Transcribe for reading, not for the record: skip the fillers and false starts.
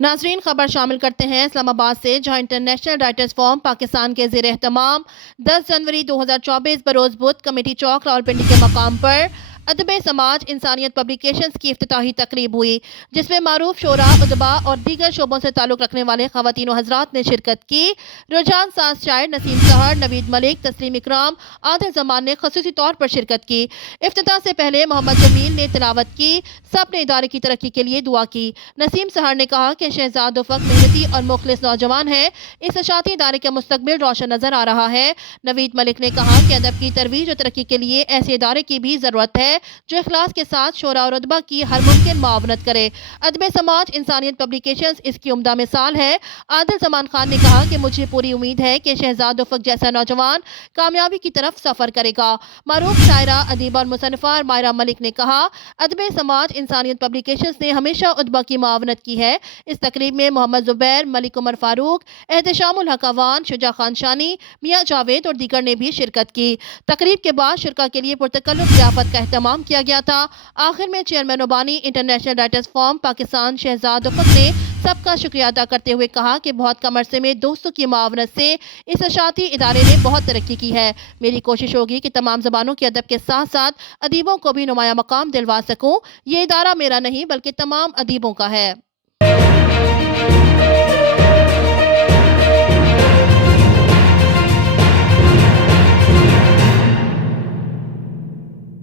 ناظرین، خبر شامل کرتے ہیں اسلام آباد سے، جہاں انٹرنیشنل رائٹرز فورم پاکستان کے زیر اہتمام 10 جنوری 2024 بروز بدھ کمیٹی چوک راولپنڈی کے مقام پر ادب سماج انسانیت پبلیکیشنز کی افتتاحی تقریب ہوئی، جس میں معروف شعراء، ادباء اور دیگر شعبوں سے تعلق رکھنے والے خواتین و حضرات نے شرکت کی۔ رجحان ساز شاعر نسیم سحر، نوید ملک، تسلیم اکرام، عادل زمان نے خصوصی طور پر شرکت کی۔ افتتاح سے پہلے محمد جمیل نے تلاوت کی، سب نے ادارے کی ترقی کے لیے دعا کی۔ نسیم سحر نے کہا کہ شہزاد افق محنتی اور مخلص نوجوان ہے، اس اشاعتی ادارے کا مستقبل روشن نظر آ رہا ہے۔ نوید ملک نے کہا کہ ادب کی ترویج اور ترقی کے لیے ایسے ادارے کی بھی ضرورت ہے جو اخلاص کے ساتھ شعراء اور ادباء کی ہر ممکن معاونت کرے۔ ادب سماج انسانیت پبلیکیشنز اس کی عمدہ مثال ہے۔ عادل زمان خان نے کہا کہ مجھے پوری امید ہے کہ شہزاد افق جیسا نوجوان کامیابی کی طرف سفر کرے گا۔ معروف شاعرہ، ادیبہ اور مصنفہ مائرہ ملک نے کہا، ادب سماج انسانیت پبلیکیشنز نے ہمیشہ ادباء کی معاونت کی ہے۔ اس تقریب میں محمد زبیر، ملک عمر فاروق، احتشام الحق اعوان، شجاع خان شانی، میاں جاوید اور دیگر نے بھی شرکت کی۔ تقریب کے بعد شرکاء کے لیے پرتکلف ضیافت کا اہتمام کیا گیا تھا۔ آخر میں چیئرمین و بانی international writers forum Pakistan Shahzad افق نے سب کا شکریہ ادا کرتے ہوئے کہا کہ بہت کم عرصے میں دوستوں کی معاونت سے اس اشاعتی ادارے نے بہت ترقی کی ہے۔ میری کوشش ہوگی کہ تمام زبانوں کے ادب کے ساتھ ساتھ ادیبوں کو بھی نمایاں مقام دلوا سکوں۔ یہ ادارہ میرا نہیں بلکہ تمام ادیبوں کا ہے۔